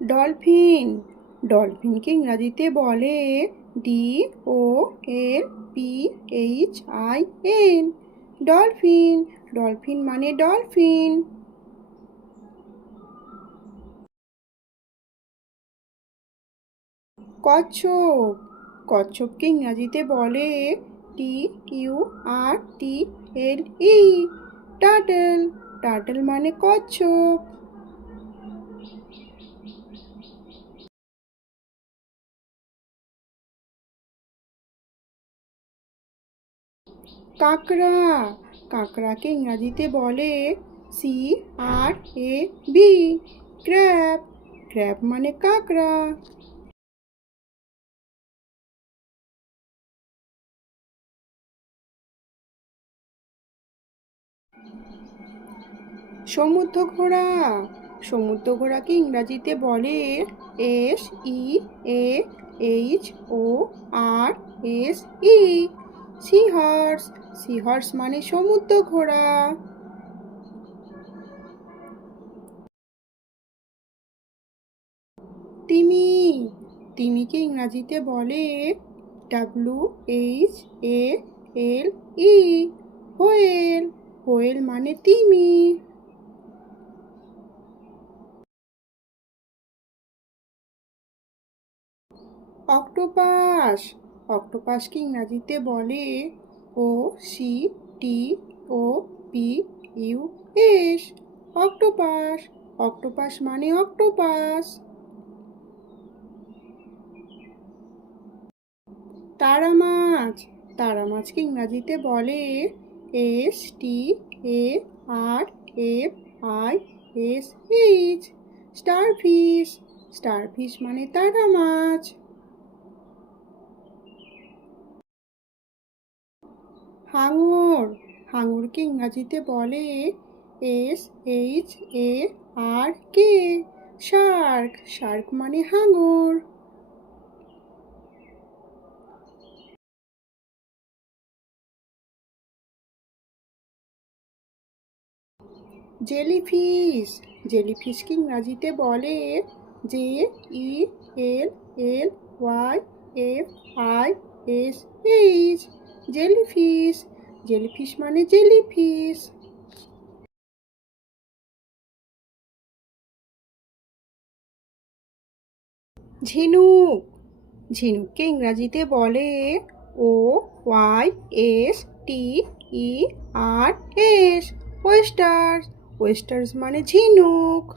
Dolphin. ডলফিনকে ইংরাজিতে বলে DOLPHIN। Dolphin. Dolphin মানে ডলফিন। কচ্ছপ। কচ্ছপকে ইংরাজিতে বলে TURTLE। টার্টল। টার্টল মানে কচ্ছপ। কাঁকড়া। কাঁকড়াকে ইংরাজিতে বলে CRAB। ক্র্যাব। ক্র্যাব মানে কাঁকড়া। সমুদ্র ঘোড়া। সমুদ্র ঘোড়াকে ইংরাজিতে বলে SEAHORSE। Seahorse. Seahorse মানে সমুদ্র ঘোড়া। তিমি। তিমিকে ইংরাজিতে বলে WHALE। হোয়েল। হোয়েল মানে তিমি। অক্টোপাস। অক্টোপাসকে ইংরাজিতে বলে OCTOPUS। অক্টোপাস। অক্টোপাস মানে অক্টোপাস। তারা মাছ। তারা মাছকে ইংরাজিতে বলে STARFISH। স্টারফিশ। স্টারফিশ মানে তারা মাছ। হাঙর। হাঙরকে ইংরাজিতে বলে SHARK। শার্ক। শার্ক মানে হাঙর। জেলিফিশ। জেলিফিশকে ইংরাজিতে বলে JELLYFISH। জেলিফিশ। জেলিফিশ মানে জেলিফিশ। ঝিনুক। ঝিনুককে ইংরাজিতে বলে OYSTERS। ওয়েস্টার্স। ওয়েস্টার্স মানে ঝিনুক।